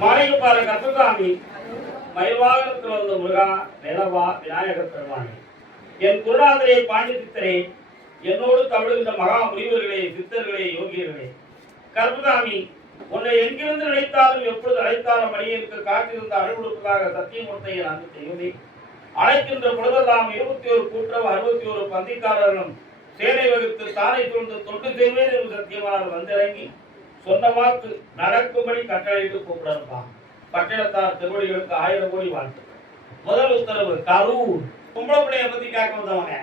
மாளிகைப்பாறை கருப்பசாமி மயில்வாகனத்தில் வந்த முருகா நிலவா விநாயகர் பெருமானே என் குருநாதரே பாண்டித்தித்தரே என்னோடு தவிழுகின்ற மகா முனிவர்களே சித்தர்களே யோகியர்களே கருப்பசாமி உன்னை எங்கிருந்து நினைத்தாலும் எப்பொழுது அழைத்தாலும் அடியேற்கு காத்திருந்த அருள்வதற்காக சத்தியமூர்த்தியை நான் செய்வதே அழைக்கின்ற பொழுதெல்லாம் 21 கூட்டுறவு 61 பந்திக்காரர்களும் சேனை வகுத்து தானை சூழ்ந்து தொண்டு செய்வேன் என்று சத்தியமானவர் வந்திறங்கி சொன்ன வாக்கு நடக்கும்படி கட்டளையிட்டு கூப்பிடப்பா பட்டினத்தார் திருவடிகளுக்கு 1000 கோடி வாழ்த்து. முதல் உத்தரவு கரூர் பொம்பளை பிள்ளைய பத்தி கேட்க வந்தவங்க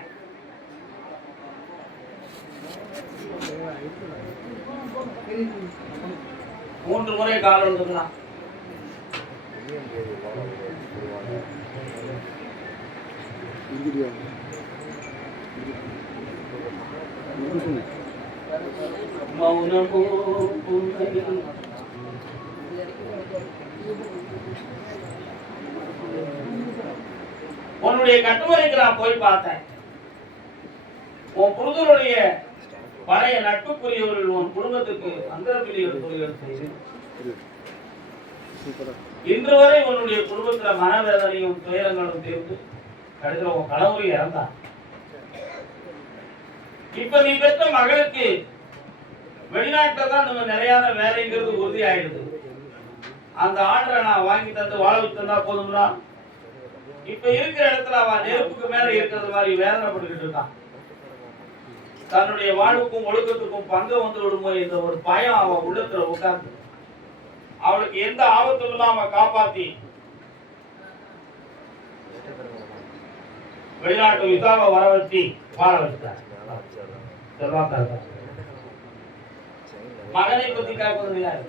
3 முறை காலம் வந்துக்கலாம். உன்னுடைய கட்டுமலைக்கு நான் போய் பார்த்தேன். உன் புரிதலுடைய பழைய நட்புக்குரியவர்கள் உன் குடும்பத்துக்கு அந்தரப்பிலிகள் தொழில்கள் செய்து இன்று வரை உன்னுடைய குடும்பத்துல மனவேதனையும் துயரங்களும் தீர்ந்து கடைசியில் உன் கணவரை இறந்தான். இப்ப நீ பெற்ற மகளுக்கு வெளிநாட்டுல தான் நம்ம நிறைய வேலைங்கிறது உறுதி ஆயிடுது. அந்த ஆர்டரை நான் வாங்கி தந்து வாழ தந்தா போதும்னா இப்ப இருக்கிற இடத்துல அவன் நெருப்புக்கு மேல இருக்கிறது மாதிரி வேதனைப்பட்டுக்கிட்டு இருக்கான். தன்னுடைய வாழ்வுக்கும் ஒழுக்கத்துக்கும் பங்கு வந்து விடுமோ என்ற ஒரு பயம் அவன் உள்ளத்துல உட்கார்ந்து அவளுக்கு எந்த ஆபத்தும் இல்லாம காப்பாத்தி வெளிநாட்டு விசாவை வர வச்சு வாழ வச்சார். மகனை பத்தி கேட்பது யாரு?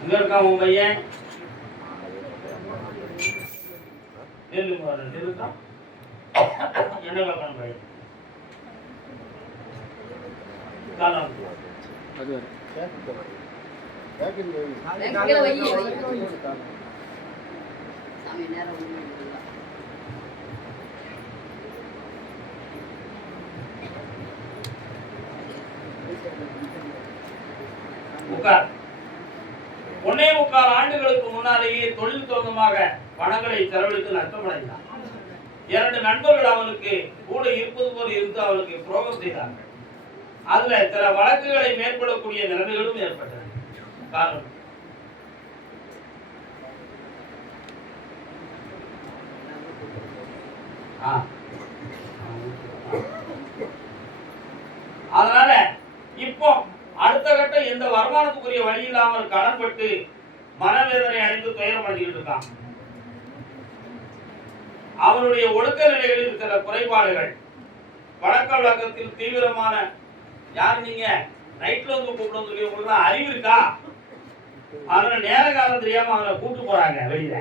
இங்க இருக்கான் உன் பையன் இருக்கான். என்ன பார்க்கணும் பையன் உட்கார். 1.25 ஆண்டுகளுக்கு முன்னாலேயே தொழில் சொந்தமாக பணங்களை செலவழித்து நஷ்டமடைந்தான். 2 நண்பர்கள் அவனுக்கு கூட இருப்பது போல் இருந்து அவனுக்கு துரோகம் செய்தார்கள். அதுல சில வழக்குகளை மேற்கொள்ளக்கூடிய நிலைமைகளும் ஏற்பட்டன. காரணம் அதனால இப்போ அடுத்த கட்டம் எந்த வருமானத்துக்குரிய வழி இல்லாமல் கடன்பட்டு மனவேதனை அடைந்து துயரம் அடைஞ்சிட்டு இருக்கான். அவனுடைய ஒழுக்க நிலைகளில் சில குறைபாடுகள், பழக்க வழக்கத்தில் தீவிரமான யாரு நீங்க நைட்ல வந்து கூப்பிட்டு சொல்லி உங்களுக்கு அறிவு இருக்கா? அதனால நேர காலம் தெரியாம அவனை கூட்டு போறாங்க வெளியில.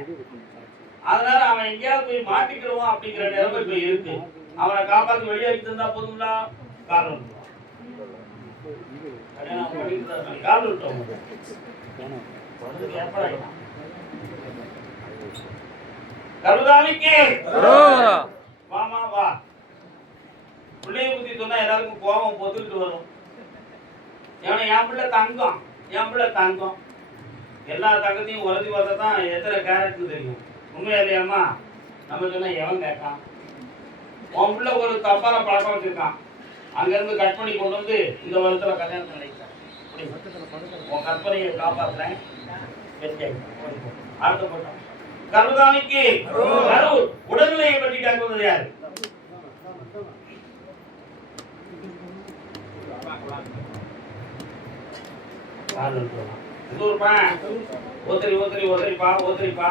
அதனால அவன் எங்கேயாவது போய் மாட்டிக்கிடுவான் அப்படிங்கிற நிலைமை இப்ப இருக்கு. அவனை காப்பாத்தி வெளியாகி இருந்தா போதும்னா காரணம் கருதாமிக்கே வாமா வா. பிள்ளைய பத்தி சொன்னா எல்லாருக்கும் கோபம் பொத்துக்கிட்டு வரும். ஏன்னா என் பிள்ளை தங்கம், என் பிள்ளை தங்கம். எல்லா தங்கத்தையும் உரதி பார்த்தா தான் எத்தனை கேரக்டர் தெரியும். உண்மையா இல்லையாம்மா? நம்ம சொன்னா எவன் கேட்கான்? உன் பிள்ளை ஒரு தப்பான பழக்கம் வச்சிருக்கான். அங்கிருந்து கட் பண்ணி கொண்டு வந்து இந்த வருஷத்துல கல்யாணத்தை நினைக்கிறேன். உன் கற்பனையை காப்பாற்றுறேன். அடுத்த போட்டோம் கருதாமிக்கு கரூர் உடல்நிலையை பற்றி கேட்பது யாரு? ஓத்தரி ஓத்தரி ஓத்தரிப்பா ஓத்தரிப்பா.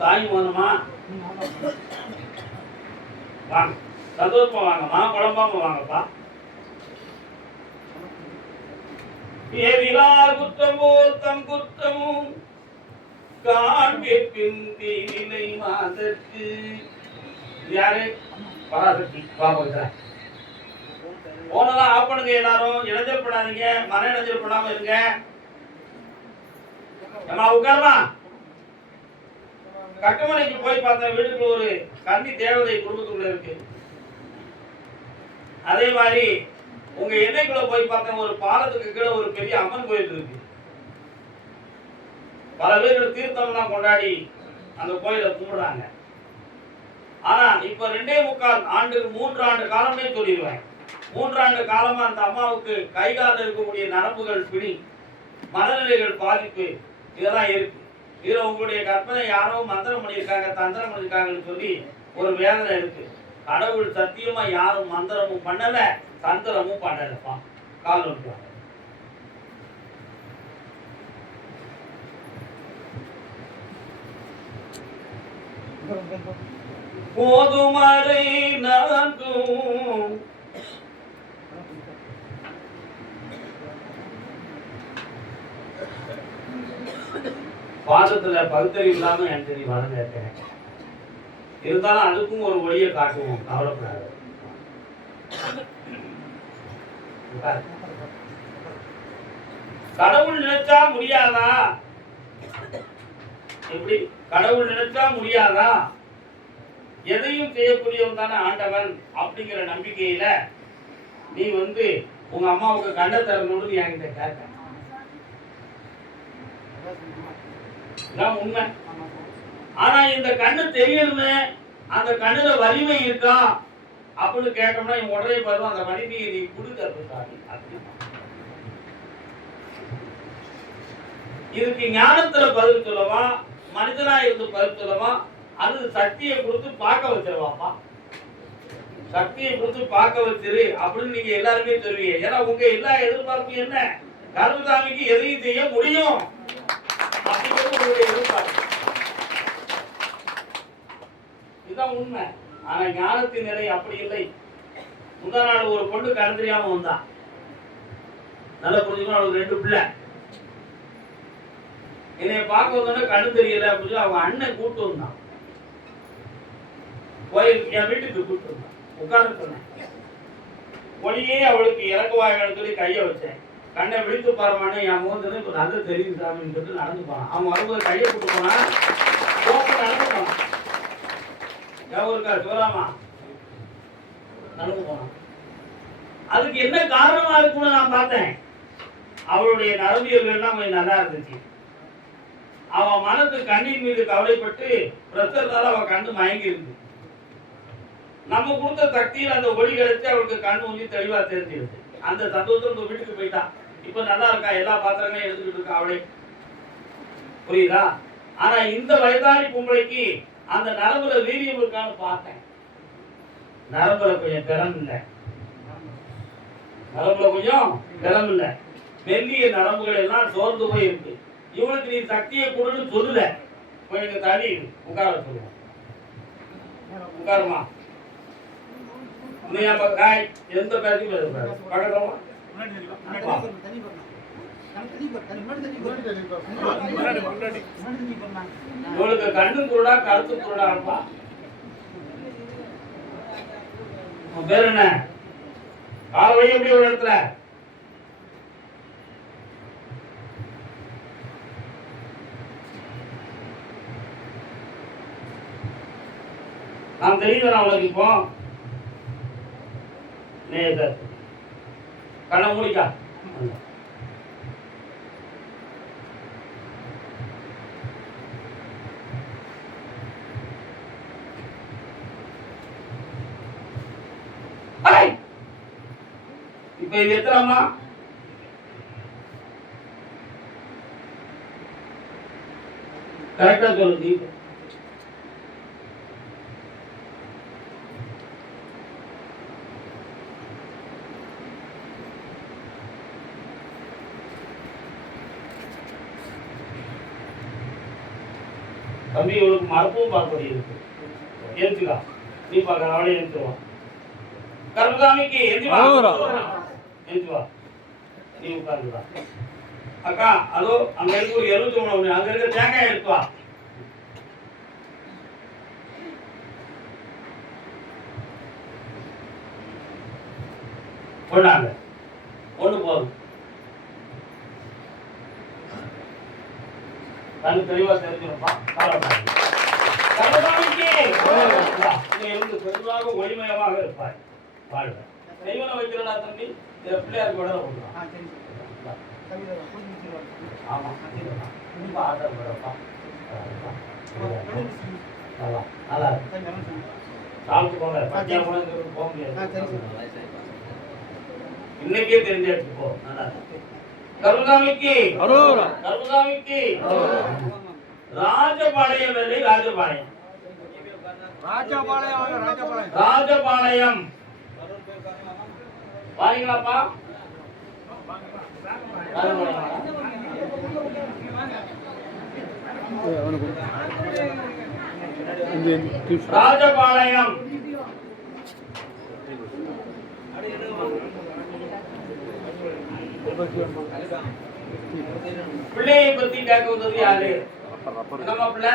தாய் போனமா வாங்க, சந்தோஷமா வாங்கம்மா, குழம்பாம வாங்கப்பா. ஏவிலார் குற்றமோ தம் குற்றமும் காண்பின் தீவினை மாதற்கு யாரு? பராசக்தி பாபா போனெல்லாம் ஆஃப் பண்ணுங்க, எல்லாரும் இடைஞ்சல் பண்ணாதீங்க, மன இடைஞ்சல் பண்ணாம இருங்க. ஏமா உட்காருமா. கட்டுமனைக்கு போய் பார்த்தேன், வீட்டுக்குள்ள ஒரு கன்னி தேவதை குடும்பத்துக்குள்ள இருக்கு. அதே மாதிரி உங்க எண்ணெய்க்குள்ள போய் பார்த்தேன், ஒரு பாலத்துக்கு கீழே ஒரு பெரிய அம்மன் கோயில் இருக்கு. பல பேர்கள் தீர்த்தம்லாம் கொண்டாடி அந்த கோயிலை கும்பிடுறாங்க. ஆனா இப்ப 2.25 ஆண்டு 3 ஆண்டு காலமே சொல்லிடுவேன். 3 ஆண்டு காலமா அந்த அம்மாவுக்கு கை காலில் இருக்கக்கூடிய நரம்புகள் பிடி, மனநிலைகள் பாதிப்பு இதெல்லாம் இருக்கு. இதுல உங்களுடைய கற்பனை யாரோ மந்திரம் பண்ணியிருக்காங்க, தந்திரம் பண்ணியிருக்காங்கன்னு சொல்லி ஒரு வேதனை இருக்கு. கடவுள் சத்தியமா யாரும் மந்திரமும் பண்ணல, தந்திரமும் பண்ணலப்பா. கால் நோட்டுவாங்க. போதுமறை நான்கும் பாதத்துல பகுத்தறிவு இல்லாம எனக்கு நீ வளர்ந்து இருக்கேன். இருந்தாலும் அதுக்கும் ஒரு வழியை காட்டுவோம், கவலைப்படாது. கடவுள் நினைச்சா முடியாதா? எப்படி கடவுள் நினைச்சா முடியாதா? எதையும் செய்யக்கூடியவன் தானே ஆண்டவன் அப்படிங்கிற நம்பிக்கையில நீ உங்க அம்மாவுக்கு கண்ணை திறந்து என்கிட்ட கேட்க உண்மை. ஆனா இந்த கண்ணு தெரியணுமே, அந்த கண்ணுல வலிமை இருக்கா அப்படின்னு கேட்டோம்னா உடனே பாரு அந்த வலிமையை நீ கொடுத்தாரு. இதுக்கு ஞானத்துல பதில் சொல்லவா, மனிதனா இருந்து பதில் சொல்லவா, அது சக்தியை கொடுத்து பார்க்க வச்சிருவாப்பா. சக்தியை கொடுத்து பார்க்க வச்சிரு அப்படின்னு நீங்க எல்லாருமே சொல்லுவீங்க. ஏன்னா உங்க எல்லா எதிர்பார்ப்பும் என்ன? கருமசாமிக்கு எதையும் செய்ய முடியும் அப்படிங்கிறது உங்களுடைய எதிர்பார்ப்பு. இதுதான் உண்மை. ஆனா ஞானத்தின் நிலை அப்படி இல்லை. முந்தா நாள் ஒரு பொண்ணு கண் தெரியாம வந்தான். நல்ல புரிஞ்சுக்கணும், அவளுக்கு 2 பிள்ளை. என்னைய பார்க்க வந்தோன்னா கண்ணு தெரியல அப்படின்னு சொல்லி அவங்க அண்ணன் கூப்பிட்டு வந்தான். கோயிலுக்கு என் வீட்டுக்கு கூப்பிட்டு வந்தான். உட்கார்ந்து சொன்னேன். ஒளியே அவளுக்கு இறக்குவாங்கன்னு சொல்லி கையை வச்சேன். கண்ணை விழித்து பாருமானே என் முகத்துல இப்ப நல்ல தெரியுது சாமின்னு சொல்லிட்டு நடந்து போனான். அவன் வரும்போது கையை கூட்டு போனான், நடந்து போனான். ஞாபகம் இருக்கா சிவராமா? நடந்து போனான். அதுக்கு என்ன காரணமா இருக்குன்னு நான் பார்த்தேன். அவளுடைய நரம்பியல்கள் எல்லாம் கொஞ்சம் நல்லா இருந்துச்சு. அவன் மனது கண்ணின் மீது கவலைப்பட்டு பிரச்சனால அவன் கண்ணு மயங்கி இருந்து நம்ம கொடுத்த சக்தியில் அந்த ஒளி கிடைச்சு அவளுக்கு கண்ணு கொஞ்சம் தெளிவா தெரிஞ்சிருச்சு. அந்த சந்தோஷம் வீட்டுக்கு போயிட்டான். இப்ப நல்லா இருக்கா, எல்லா பாத்திரங்களையும் எடுத்துக்கிட்டு இருக்கா அவளே. புரியுதா? ஆனா இந்த வயதானி பொம்பளைக்கு அந்த நரம்புல வீரியம் இருக்கான்னு பார்த்தேன். நரம்புல கொஞ்சம் திறம் இல்லை, நரம்புல கொஞ்சம் திறம் இல்லை. மெல்லிய நரம்புகள் எல்லாம் சோர்ந்து போய் இருக்கு. இவளுக்கு நீ சக்தியை கொடுன்னு சொல்லல, கொஞ்சம் தள்ளி உட்கார சொல்லுவோம். உட்காருமா. நீ அப்ப காய் எந்த பேரையும் பேசக்கூடாது. பக்கத்துல இவளுக்கு கண்ணு குருடா கருத்து குருடா இருப்பா. உன் பேர் என்ன? காலை எப்படி ஒரு இடத்துல நான் தெரியுது. அவளுக்கு இப்போ நேசர் கண்ணை மூடிக்கா. இப்ப இது எத்தனைமா? கரெக்டா சொல்லு. தம்பி இவளுக்கு மரப்பும் பார்ப்பது இருக்கு. எழுத்துக்கா நீ பார்க்க அவளே எழுத்துருவான். கருமசாமிக்கு எழுந்துவா, நீ உட்கார்ந்துவா. அக்கா அதோ அங்க இருக்கு ஒரு 73 அங்க இருக்க தேங்காய் எடுத்துவா. கொண்டாங்க. ஒண்ணு போதும். கண்ணு தெளிவா தெரிஞ்சிருப்பா. கர்மசாமிக்கு இருந்து பெரிதாக ஒளிமயமாக இருப்பாய். வாழ்க. தெய்வனை வைக்கிறடா தம்பி. இதை பிள்ளையாருக்கு விட போடுறான். ஆமா ரொம்ப ஆர்டர் போடப்பா. நல்லா சாப்பிட்டு போங்க. பச்சை போக முடியாது. இன்னைக்கே தெரிஞ்சாச்சு போ. நல்லா கருமசாமிக்கு கருமசாமிக்கு ராஜபாளையம் இல்லை ராஜபாளையம் ராஜபாளையம் வாங்கலாப்பா. ராஜபாளையம் பிள்ளையை பத்தி கேட்க வந்தது யாரு? நம்ம பிள்ளை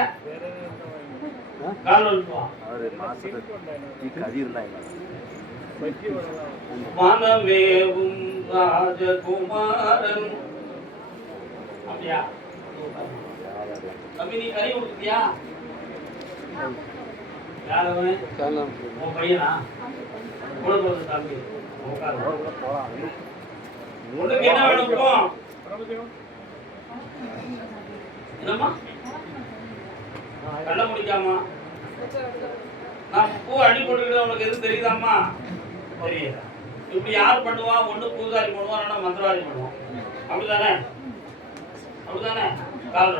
மனமேவும் ராஜகுமாரன். அப்படியா தம்பி? நீ கறி கொடுத்தியா? யாரவன்? உன் பையனா? கூட போகுது தம்பி. உனக்கு என்ன வேணும்? என்னம்மா கண்ண முடிக்காமா? நான் பூ அடி போட்டுக்கிட்டு உனக்கு எதுவும் தெரியுதாம்மா? தெரியுதா? இப்படி யார் பண்ணுவா? ஒண்ணு பூசாரி பண்ணுவான், இல்லைன்னா மந்திரவாதி பண்ணுவான். அப்படிதானே? அப்படிதானே? கால்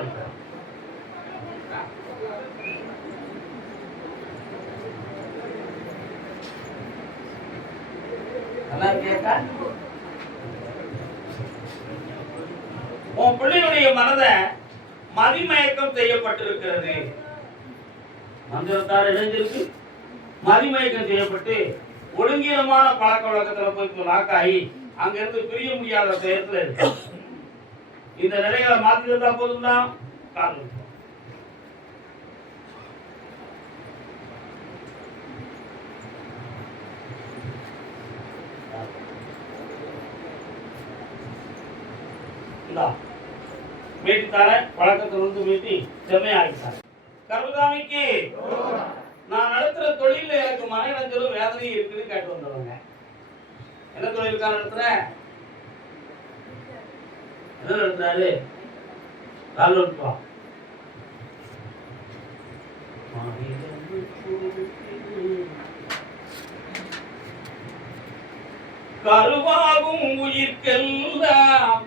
நல்லா கேட்க. உன் பிள்ளையுடைய மனதை மதிமயக்கம் செய்யப்பட்டிருக்கிறது. மந்திரத்தால் இணைஞ்சிருக்கு, மதிமயக்கம் செய்யப்பட்டு ஒழுங்கீனமான பழக்க வழக்கத்துல போய் லாக்காகி அங்கிருந்து பிரிய முடியாத செயத்துல இருக்கு. இந்த நிலைகளை மாத்திருந்தா போதும் தான். காரணம் மீட்டி தார பழக்கத்தை வந்து மீட்டி செம்மையாகிட்டாங்க. கருமசாமிக்கு நான் நடத்துற தொழில எனக்கு மன இடைஞ்சலும் வேதனையும் இருக்குன்னு கேட்டு வந்துடுவாங்க. என்ன தொழிலுக்கா நடத்துற? என்ன நடத்துறாரு? கால்வா கருவாகும் உயிர்க்கெல்லாம்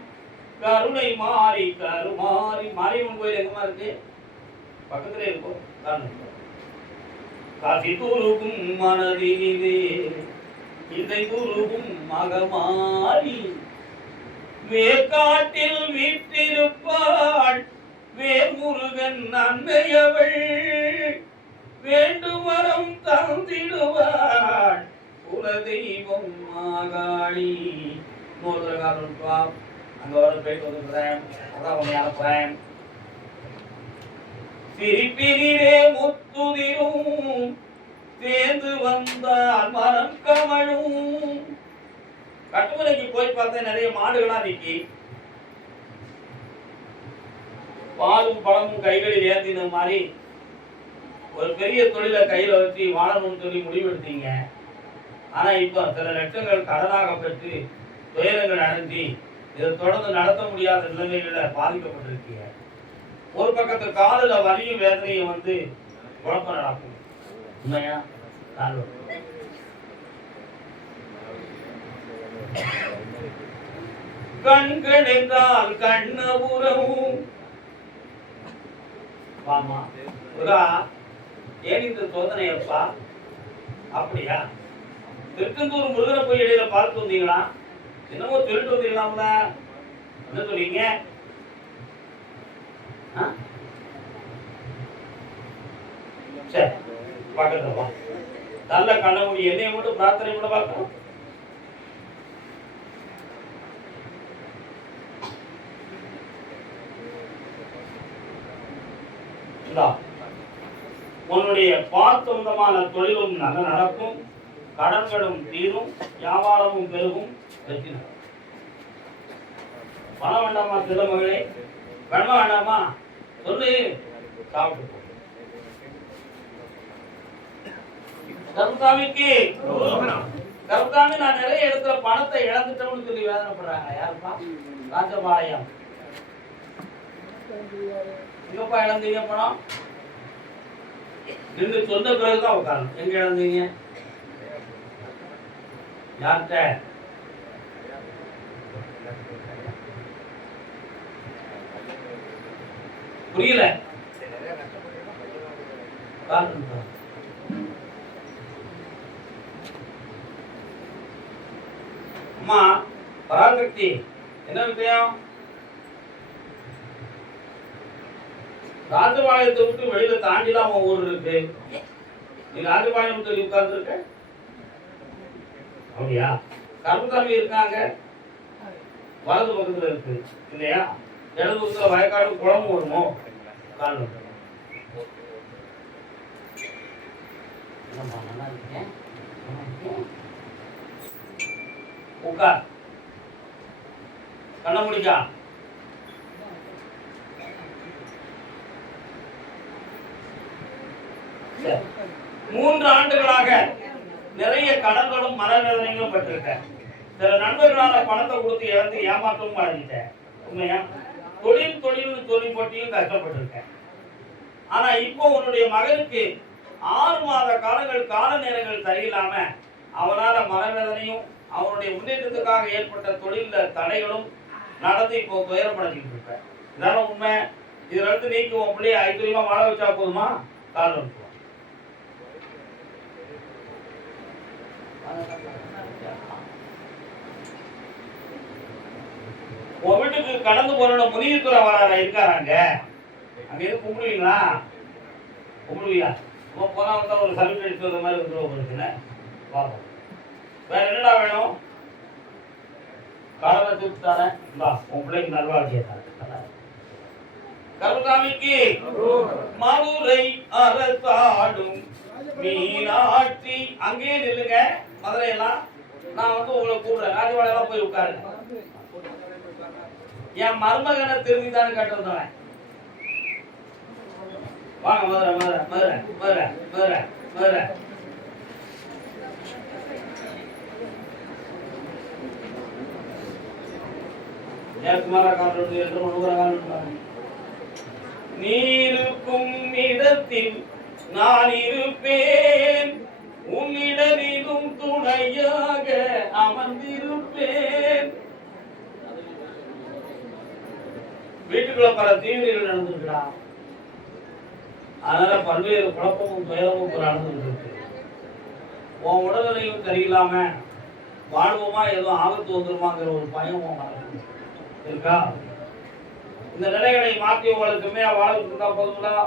கருணை மாறி கருமாறி. மாரியம்மன் கோயில் எங்கமா இருக்கு? பக்கத்துல இருக்கும். காசி தூருகும் மனதிலே இதை தூருகும் மகமாரி வேக்காட்டில் வீட்டிருப்பாள் வேமுருகன் அன்னையவள் வேண்டுவரம் தந்திடுவாள் குலதெய்வம் மாகாளி. அங்க வர போயிட்டு வந்துடுறேன். அதான் உன்னை அனுப்புறேன். சிரிப்பினிலே முத்துதிரும் சேர்ந்து வந்தால் மரம் கமழும். கட்டுமலைக்கு போய் பார்த்தேன், நிறைய மாடுகளா நிக்கி பாலும் பழமும் கைகளில் ஏந்தின மாதிரி ஒரு பெரிய தொழிலை கையில வச்சு வாழணும்னு சொல்லி முடிவெடுத்தீங்க. ஆனா இப்ப சில லட்சங்கள் கடனாக பெற்று துயரங்கள் அடைஞ்சி இதை தொடர்ந்து நடத்த முடியாத நிலைமையில பாதிக்கப்பட்டிருக்கீங்க. ஒரு பக்கத்துல காலில வலியும் வேதனையும் வந்து குழப்பம் நடக்கும். உண்மையா? கண்கள் என்றால் கண்ணபுரமும் வாமா ஏன் இந்த சோதனையப்பா? அப்படியா? திருச்செந்தூர் முருகனை போய் இடையில பார்த்து வந்தீங்களா? என்னமோ சொல்லிட்டு வந்தீங்களாம்ல, என்ன சொல்றீங்க? சரி பக்கத்துல நல்ல கண்ணமுடி என்னைய மட்டும் பிரார்த்தனை கூட பார்க்கணும். உன்னுடைய பார்த்தமான தொழிலும் நல்ல நடக்கும். கடன்களும் தீரும், வியாபாரமும் பெருகும், வெற்றி நடக்கும். பணம் வேண்டாமா சில மகளே? வேணுமா வேண்டாமா சொல்லு, சாப்பிட்டு கருத்தாமிக்கு கருத்தாமி. நான் நிறைய இடத்துல பணத்தை இழந்துட்டோம்னு சொல்லி வேதனைப்படுறாங்க. யாருப்பா? ராஜபாளையம். எங்கப்பா இழந்தீங்க பணம்? நின்று சொன்ன பிறகுதான் உட்காரணும். எங்க இழந்தீங்க? யார்கிட்ட? புரியல. அம்மா பராசக்தி, என்ன விஷயம்? ராஜபாளையத்தை விட்டு வெளியில தாண்டிலாம் ஊர் இருக்கு. நீ ராஜபாளையம் சொல்லி உட்கார்ந்து இருக்க அப்படியா? கருப்புசாமி இருக்காங்க, வலது பக்கத்துல இருக்கு இல்லையா? இடது பக்கத்துல வயக்காடு குளமும் வருமோ? காரணம் உட்கார், கண்ண முடிக்கா. மூன்று ஆண்டுகளாக நிறைய கடன்களும் மனவேதனைகளும் பெற்றிருக்கேன். சில நண்பர்களால பணத்தை கொடுத்து இழந்து ஏமாற்றமும் அடைஞ்சிட்டேன். உண்மையா? தொழில்னு சொல்லி போட்டியும் கஷ்டப்பட்டிருக்கேன். ஆனா இப்போ உன்னுடைய மகனுக்கு 6 மாத காலங்கள் கால நேரங்கள் சரியில்லாம அவனால மனவேதனையும் அவனுடைய முன்னேற்றத்துக்காக ஏற்பட்ட தொழில தடைகளும் நடந்து இப்போ துயரப்படைஞ்சிட்டு இருப்பேன். இதான உண்மை. இதுல இருந்து நீக்கி உன் பிள்ளைய ஐஸ்வர்யமா வாழ வச்சா போதுமா? காரணம் உன் வீட்டுக்கு கடந்து போற முனியத்துறை வராத இருக்காராங்க. அங்க எது கும்பிடுவீங்களா? கும்பிடுவீங்களா? போனா வந்தா ஒரு சர்வீஸ் எடுத்து வந்த மாதிரி வந்துருவோம். பார்ப்போம். வேற என்னடா வேணும்? கடலை தூக்கி தரேன். உன் பிள்ளைக்கு நல்வாழ்க்கையை தரேன். கருசாமிக்கு மதுரை அரசாடும் மீனாட்சி. அங்கேயே நில்லுங்க மதுரையெல்லாம். நான் உங்களை கூப்பிடுறேன். ராஜவாடையெல்லாம் போய் உட்காருங்க. என் மருமகனை தெரிஞ்சுதானு கேட்டிருந்தவன். வாங்க மதுரை மதுரை மதுரை மதுரை மதுரை மதுரை. நீருக்கும் இடத்தில் நான் இருப்பேன், உன்னிடனிலும் துணையாக அமர்ந்திருப்பேன். வீட்டுக்குள்ள பல தீவிரங்கள் நடந்திருக்கா. அதனால பல்வேறு குழப்பமும் துயரமும் நடந்துட்டு இருக்கு. உன் உடல்நிலையும் சரியில்லாம வாழ்வோமா ஏதோ ஆபத்து வந்துருமாங்கிற ஒரு பயம் இருக்கா. இந்த நிலைகளை மாற்றி உங்களுக்கு வாழ்க்கை இருந்தா போதுங்களா?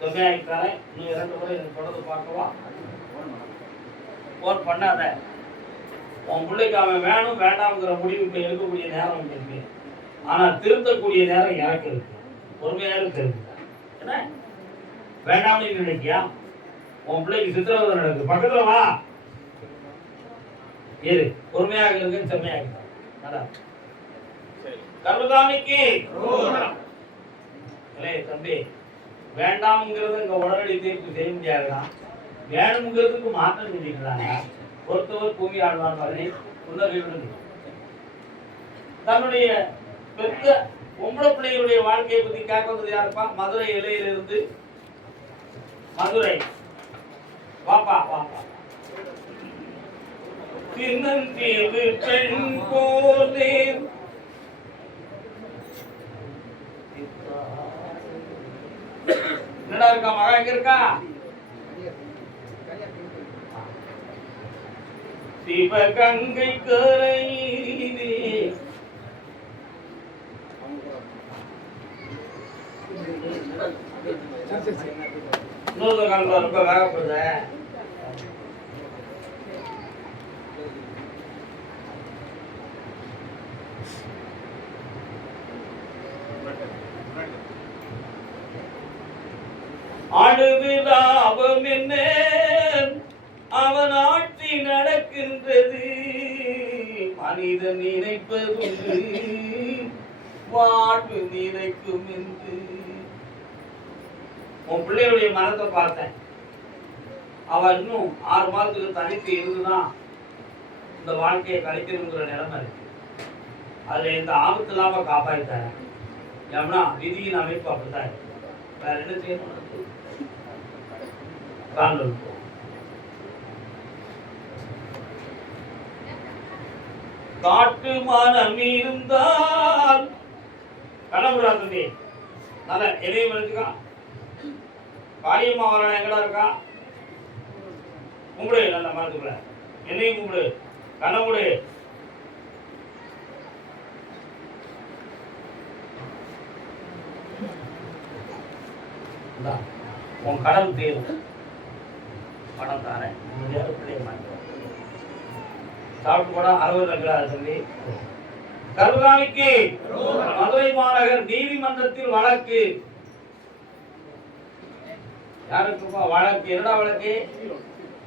தொகையாயிட்டாரேன். இன்னும் 2 முறை எனக்கு தொடர்ந்து பார்க்கவா? போன் பண்ணாத. உன் பிள்ளைக்கு அவன் வேணும் வேண்டாம்ங்கிற முடிவு இப்ப எடுக்கக்கூடிய நேரம் இருக்கு. ஆனா திருத்தக்கூடிய நேரம் எனக்கு இருக்கு. பொறுமையாக இருக்கு. என்ன வேண்டாம்னு நினைக்கியா? உன் பிள்ளைக்கு சித்திரவதை நடக்குது. பக்கத்துல வா, இரு. பொறுமையாக இருக்கு. செம்மையாக கருதாமிக்கு தம்பி வேண்டாம்ங்கிறது இங்க உடனடி தீர்ப்பு செய்ய முடியாதுதான். வேணுங்கிறதுக்கு மாற்றம் சொல்லிக்கிறாங்க. ஒருத்தவர் பூமி ஆழ்வார் மாதிரி புன்னகையுடன் தன்னுடைய பெற்ற பொம்பளை பிள்ளைகளுடைய வாழ்க்கையை பத்தி கேட்கறது யாருப்பா? மதுரை இலையிலிருந்து மதுரை. வாப்பா வாப்பா. சின்னந்தீவு பெண் போலே என்னடா இருக்கா? மகன் எங்க இருக்கா? சிவகங்கை கரையிலே இன்னொரு காலம் ரொம்ப வேகப்படுத. அழுது லாபம் என்ன, மனிதன் நினைப்பதுண்டு வாழ்வு நினைக்கும் என்று. உன் பிள்ளையுடைய மனத்தை பார்த்தேன். அவன் இன்னும் 6 மாதத்துக்கு தனித்து இருந்துதான் இந்த வாழ்க்கையை கழிக்கணுங்கிற நிலைமை இருக்கு. அதுல எந்த ஆபத்து இல்லாம காப்பாற்றிட்டாங்க. ஏன்னா விதியின் அமைப்பு அப்படித்தான் இருக்கு. வேற என்ன செய்யணும்? காட்டு மனம் இருந்தால் கடவுளா தம்பி நல்ல எதையும் வச்சுக்கான். காளியம்மா வர எங்கடா இருக்கா? கும்பிடு, நல்ல மனத்துக்குள்ள என்னையும் கும்பிடு, கனவுடு. உன் கடன் தீரும். பணம் தானேன் பிள்ளைய மாட்டேன். சாப்பிட்டு போனா 60 இருக்கிறார் தம்பி. கருகாமிக்கு மதுரை மாநகர் நீதிமன்றத்தில் வழக்கு. யாருக்குப்பா வழக்கு? என்னடா வழக்கு?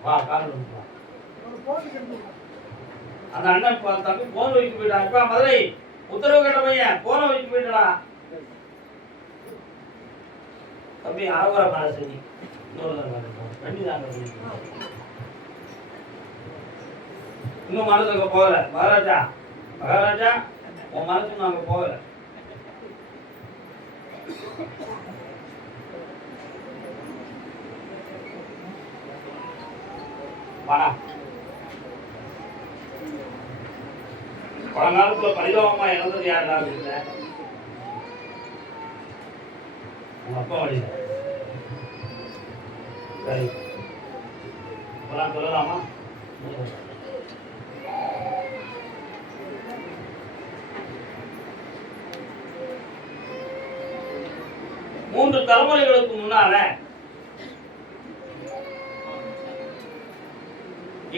வா காரணம். அந்த அண்ணன் தம்பி போன் வைக்க போயிட்டான். இப்ப மதுரை உத்தரவு கேட்ட பையன் போன வைக்க போயிட்டா தம்பி. அறவர மனசு இன்னும் மனசுக்கு போகல. மகாராஜா மகாராஜா உன் மனசுக்கு நாங்க போகல. பழங்காலத்துல பரிதாபமா இறந்தது யாரா இல்ல உங்க அப்பா வழியில. சரி சொல்லலாமா? மூன்று தலைமுறைகளுக்கு முன்னால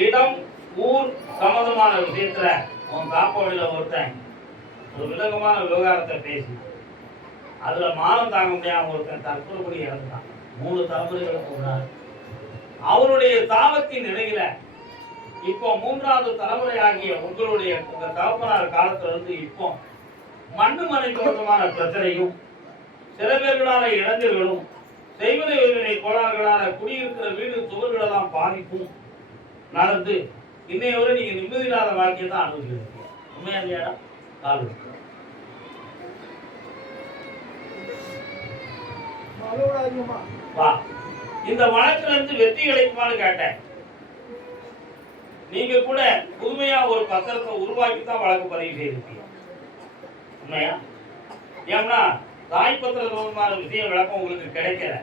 இடம் ஊர் சம்பந்தமான விஷயத்துல உன் காப்பாடியில ஒருத்தன் ஒரு விலகமான விவகாரத்தை பேசினான். அதுல மானம் தாங்க முடியாம ஒருத்தன் தற்கொலை இறந்தான். 3 தலைமுறைகளுக்கு முன்னாடி அவருடைய தாவத்தின் நிலையில இப்போ 3வது தலைமுறை ஆகிய உங்களுடைய உங்க தகப்பனார் காலத்துல இருந்து இப்போ மண்ணு மனை சம்பந்தமான பிரச்சனையும் சில பேர்களான இளைஞர்களும் செய்வதை உரிமை கோளாறுகளான குடியிருக்கிற வீடு சுவர்களெல்லாம் பாதிப்பும் நடந்து இன்னைய வரை நீங்க நிம்மதி இல்லாத வாழ்க்கையை தான் அனுபவிச்சிருக்கீங்க. உண்மையா இல்லையா? இந்த வழக்குல இருந்து வெற்றி கிடைக்குமான்னு கேட்டேன். நீங்க கூட புதுமையா ஒரு பத்திரத்தை உருவாக்கி தான் வழக்கு பதிவு செய்திருக்கீங்க. உண்மையா? ஏன்னா தாய் பத்திர சம்பந்தமான விஷயம் விளக்கம் உங்களுக்கு கிடைக்கல.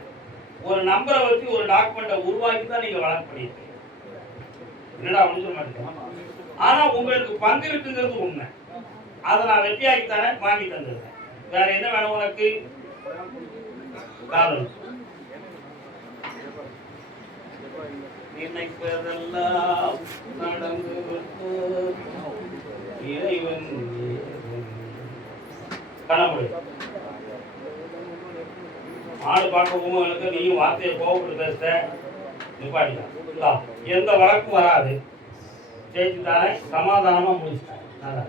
ஒரு நம்பரை வச்சு ஒரு டாக்குமெண்ட்டை உருவாக்கி தான் நீங்க வழக்கு பண்ணிருக்கீங்க. என்னடா சொல்ல மாட்டேங்க. ஆனா உங்களுக்கு பங்கு இருக்குங்கிறது உண்மை. அதை நான் வெற்றியாக்கி தானே வாங்கி தந்துருக்கேன். வேற என்ன வேணும் உனக்கு? காரணம் நினைப்பதெல்லாம் நடந்து இறைவன் கனவு. ஆடு பார்க்க போகும்போது நீயும் வார்த்தையை கோவப்பட்டு பேச நிப்பாட்டிக்கலாம். எந்த வழக்கும் வராது. ஜெயிச்சு தானே சமாதானமா முடிச்சுட்டாங்க. நல்லா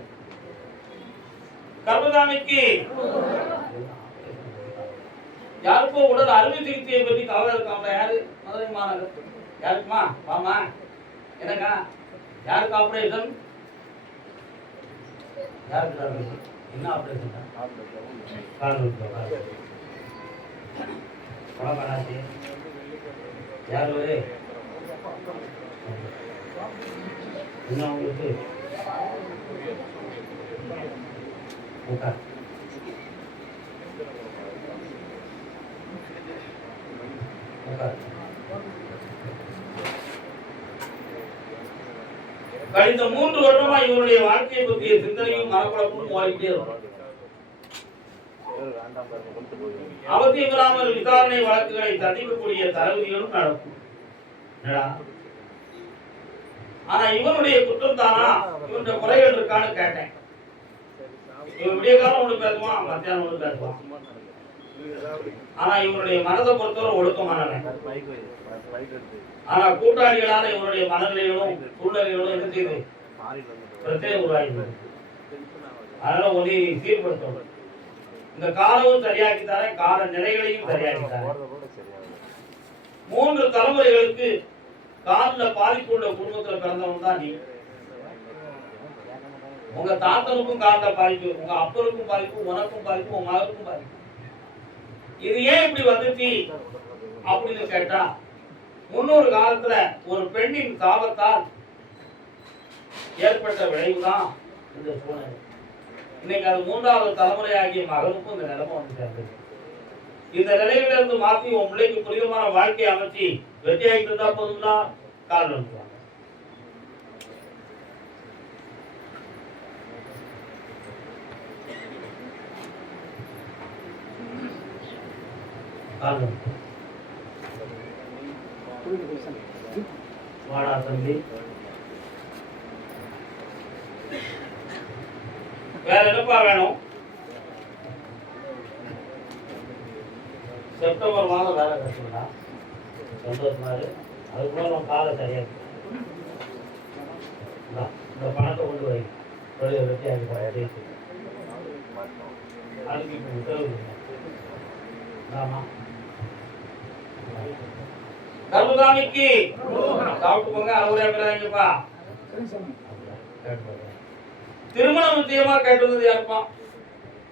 கர்மதாமிக்கு யாருக்கோ உடல் அறுவை சிகிச்சையை பற்றி கவலை இருக்காங்க. யாரு? மதுரை மாநகர். யாருக்குமா? வாமா. என்னக்கா? யாருக்கு ஆபரேஷன்? யாருக்கு ஆபரேஷன்? என்ன ஆபரேஷன்? யாரு என்ன உங்களுக்கு? கழிந்த 3 வருடமா இவருடைய வாழ்க்கையை பற்றிய சிந்தனையும் மனக்குழப்பமும் ஓடிக்கிட்டே இருக்கும். அவசியமில்லாமல் விசாரணை வழக்குகளை தண்டிக்கக்கூடிய தரவுகளும் நடக்கும். ஆனா இவனுடைய குற்றம் தானா? இவனுடைய குறைகள் இருக்கான்னு கேட்டேன். இவன் விடிய காலம் ஒண்ணு பேசுவான், மத்தியானம் ஒண்ணு பேசுவான். ஆனா இவனுடைய மனதை பொறுத்தவரை ஒடுக்கமானவன். ஆனா கூட்டாளிகளான இவனுடைய மனநிலைகளும் சூழ்நிலைகளும் என்ன செய்யுது? பிரச்சனை உருவாகிடுது. அதனால ஒளி சீர்படுத்தணும். இந்த காலமும் சரியாக்கித்தார, கால நிலைகளையும் சரியாக்கித்தார. 3 தலைமுறைகளுக்கு காலில் பாதிப்பு உள்ள குடும்பத்தில் பிறந்தவன் தான் நீ. உங்க தாத்தனுக்கும் காலில் பாதிப்பு, உங்க அப்பனுக்கும் பாதிப்பு, உனக்கும் பாதிப்பு, உங்க மகனுக்கும் பாதிப்பு. இது ஏன் இப்படி வந்துச்சு அப்படின்னு கேட்டா, முன்னொரு காலத்துல ஒரு பெண்ணின் சாபத்தால் ஏற்பட்ட விளைவுதான் இந்த சூழ்நிலை. இன்னைக்கு அது 3வது தலைமுறையாகிய மகனுக்கும் இந்த நிலைமை வந்து சேர்ந்தது. இந்த நிலையில இருந்து மாற்றி உன் பிள்ளைக்கு புரிதமான வாழ்க்கையை அமைச்சு வெற்றியாகிட்டு இருந்தா போதும்னா கால் வந்துருவாங்க. வாடா தம்பி, வேற என்னப்பா வேணும்? செப்டம்பர் மாதம் வேலை கிடைச்சுங்களா? சந்தோஷமா இருக்கு. அதுக்குள்ள நம்ம காலை சரியா இருக்கு. இந்த பணத்தை கொண்டு வை, தொழிலை வெற்றியாகி அதுக்கு இப்போ உத்தரவு கர்மசாமிக்கு சாப்பிட்டு போங்க. அறுவடையாப்பா திருமணம் நிச்சயமா கேட்டுள்ளது யாருப்பா?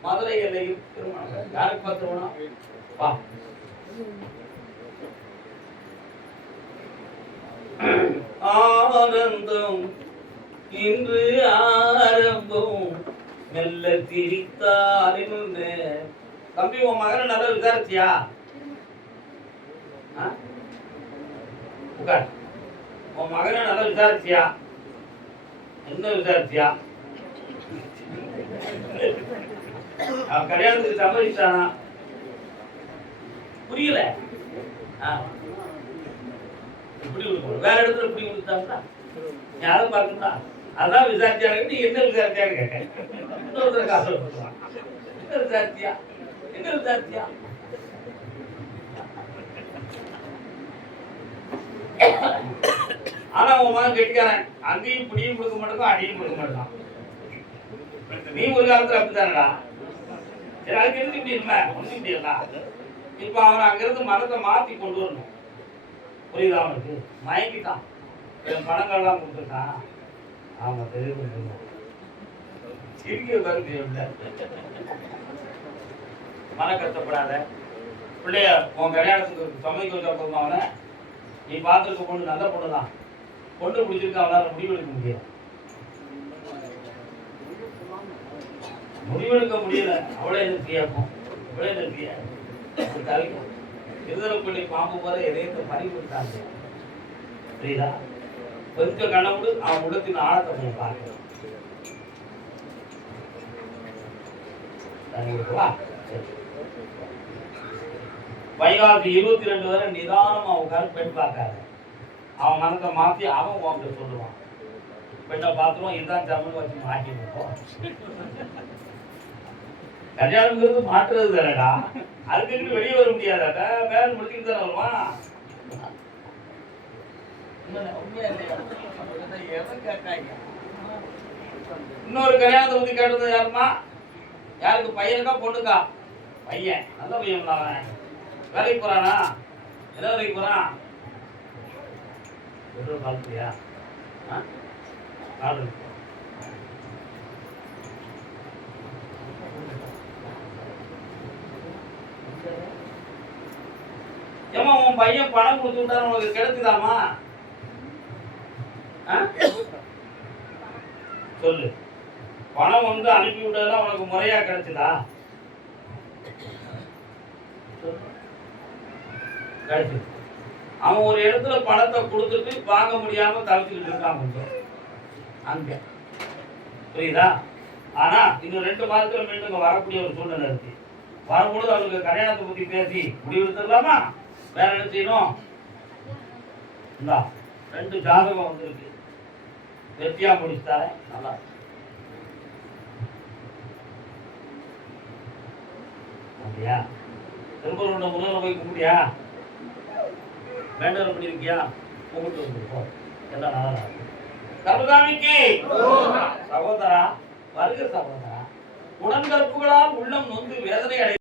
மதுரை எல்லையில் திருமணம். யாருப்பா திருமணம்? பா ஆனந்தம் இன்று ஆரம்பம் மெல்ல திரித்தார். தம்பி, உன் மகனை நல்லா விசாரிச்சியா? உன் மகனை நல்லா விசாரிச்சியா? என்ன விசாரிச்சியா? அவன் கல்யாணத்துக்கு சம்மதிச்சானா? புரியல. இப்படி கொடுக்கணும், வேற இடத்துல இப்படி கொடுத்தாங்களா? யாரும் பார்க்கணும்னா அதான் விசாரிச்சாங்க. நீ என்ன விசாரிச்சான்னு கேட்டேன். இன்னொருத்தர் காசு கொடுத்துருவான். என்ன விசாரிச்சியா? என்ன விசாரிச்சியா? ஆனா உன் மகன் கெட்டிக்காரன். அங்கேயும் புடியும் கொடுக்க மாட்டேங்க, அடியும் கொடுக்க மாட்டான். நீ ஒரு காலத்துல அப்படித்தானடா. சரி, அதுக்கு இருந்து இப்படி இல்லை ஒன்றும் இப்படி இல்ல. இப்ப அவன் அங்கிருந்து மனத்தை மாத்தி கொண்டு வரணும். புரியுதா? அவனுக்கு மயக்கிட்டான், பணங்கள்லாம் கொடுத்துருக்கான். ஆமா, தெரியும். சிரிக்க கருத்து மன கஷ்டப்படாத. பிள்ளைய உன் கல்யாணத்துக்கு சமைக்க வச்சா போதும். அவனை நீ பார்த்துருக்க பொண்ணு நல்ல பொண்ணு தான். பொண்ணு பிடிச்சிருக்க அவனால முடிவெடுக்க முடியாது. முடிவெடுக்க முடியல. அவளே என்ன செய்யாக்கும், இவளே என்ன செய்ய கலைக்கும். இருதலை பாம்பு போல எதையத்தை பறி கொடுத்தாங்க. புரியுதா? கொஞ்சம் கனவுடு அவன் உள்ளத்தின் ஆழத்தை கொஞ்சம் பார்க்க. வைகாசி 22 வரை நிதானமா உட்காந்து பெண் பார்க்காத. அவன் மனத்தை மாத்தி அவன் உங்ககிட்ட சொல்லுவான். பெண்ணை பார்த்துருவோம், இதுதான் தமிழ் வச்சு மாட்டி இருப்போம். கல்யாணங்கிறது மாற்றுறது தானடா. அதுக்கு வெளியே வர முடியாதாட்டா. வேலை முடிச்சுட்டு தானே வருவான். இன்னொரு கல்யாணத்தை பத்தி கேட்டது யாருமா? யாருக்கு? பையனுக்கா பொண்ணுக்கா? பையன். நல்ல பையன். அவன் வேலைக்கு போறானா? என்ன வேலைக்கு போறான்? பார்த்தியா? ஏமா உன் பையன் பணம் கொடுத்து விட்டா உனக்கு கிடைக்குதாமா? சொல்லு. பணம் வந்து அனுப்பி விட்டதெல்லாம் உனக்கு முறையா கிடைச்சதா? கிடைச்சது. அவன் ஒரு இடத்துல பணத்தை கொடுத்துட்டு வாங்க முடியாம தவிச்சுக்கிட்டு இருக்கான் கொஞ்சம் அங்க. புரியுதா? ஆனா இன்னும் 2 மாதத்துல மீண்டும் வரக்கூடிய ஒரு சூழ்நிலை இருக்கு. வரும்பொழுது அவங்களுக்கு கல்யாணத்தை பத்தி பேசி முடிவெடுத்துடலாமா? வேற என்ன செய்யணும்? 2 ஜாதகம் வந்துருக்கு. வெற்றியா முடிச்சுட்டாரேன். நல்லா அப்படியா? திருப்பூர் முதல்ல போய் கும்பிடியா? வேண்டாம் பண்ணிருக்கியா? கும்பிட்டு வந்துருப்போம். எல்லாம் நல்லா கர்மசாமிக்கு சகோதரா வருக சகோதரா. உடன்கற்புகளால் உள்ளம் நொந்து வேதனை அடை